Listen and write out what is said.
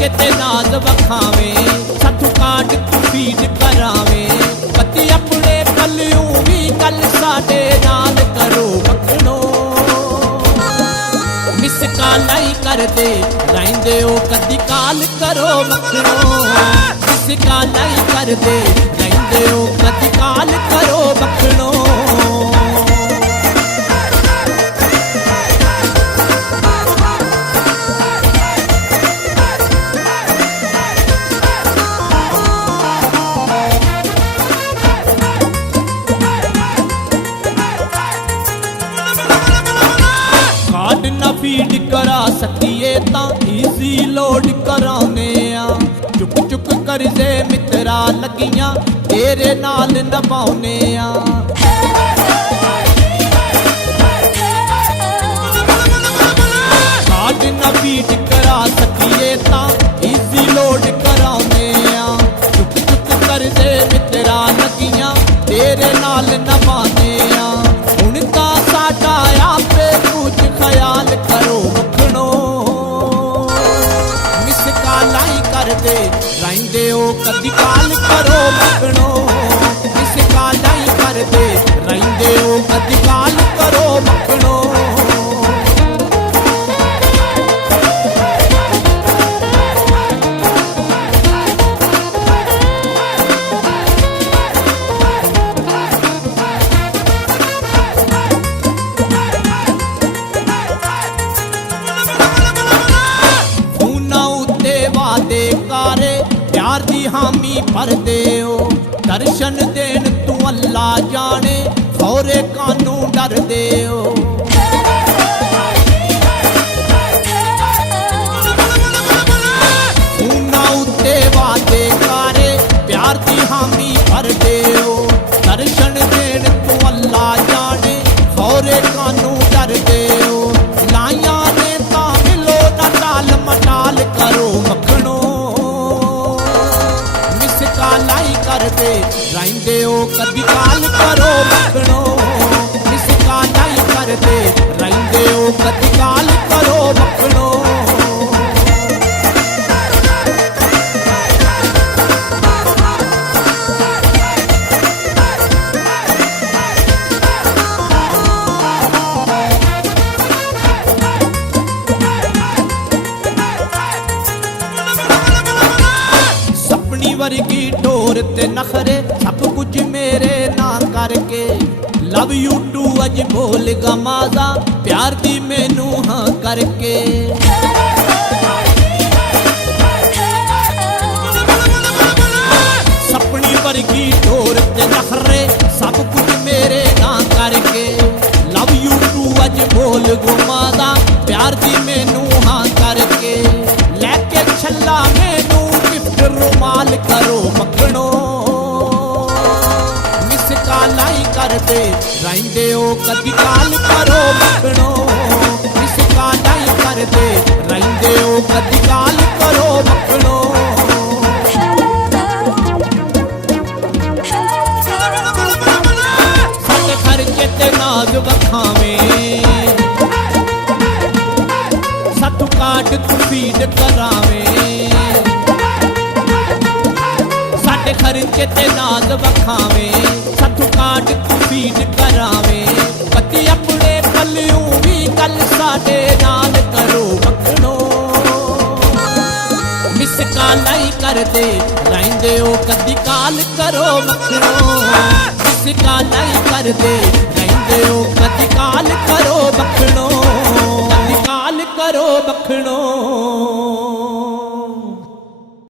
ते नाज वखावे, साथू काट तू फीड करावे, पति अपने कलियों भी कल साडे नाल करो मखणो। मिस काल ही कर दे रहिंदे ओ कदी काल करो मखणो। मिस काल ही कर दे रहिंदे ओ कदी काल करो मखणो। फीड करा सकिए तां ईजी लोड कराने आ। चुक चुक करजे मित्रा लगियां तेरे नाल नभाउने आ। कार्ड ना फीड करा सकिए तां ईजी लोड कराने आ। चुक चुक करजे मित्रा लगियां तेरे नाल नभाउने आ। हुण तां साडा आपे कुछ ख्याल करो मखणो। मिस काल ही कर दे रहिंदे ओ कदी काल करो मखणो। मिस काल ही कर दे रहिंदे ओ कदी काल करो मखणो। प्यार दी हामी भर दे ओ, दर्शन देन तू अल्लाह जाने खौरे कानू डर दे ओ। खूना उत्ते वादे कारे प्यार दी हामी भर दे ओ, दर्शन देन तू अल्लाह जाने खौरे कानू डर दे ओ। लाइया ने तां मिलो ना टाल मटाल करो मखणो। काल ही कर दे रहिंदे ओ कदी काल करो मखणो। मिस काल ही कर दे रहिंदे ओ कदी काल करो मखणो। वर्गी टोर ते नखरे सब कुछ मेरे ना करके। लव यू टू अज बोल गमाजा प्यार दी मैनू हाँ करके। सपनी वर्गी टोर ते नखरे सब कुछ मेरे ना करके। लव यू टू अज बोल गमाजा प्यार दी मैनू हाँ करके। लैके छल्ला मैनू रुमाल करो मखणो। मिस काल ही कर दे रहिंदे ओ कदी काल करो मखणो। मिस काल ही कर दे रहिंदे ओ कदी काल करो मखणो। साडे खर्चे ते नाज वखावे, साथू काट तू फीड करावे। साडे खर्चे ते नाज वखावे, साथू काट तू फीड करावे। पति अपने कलियों भी कल साडे नाल करो मखणो। मिस काल ही कर दे रहिंदे ओ कदी काल करो मखणो। मिस काल ही कर दे रहिंदे ओ कदी काल करो मखणो। कदी काल करो मखणो।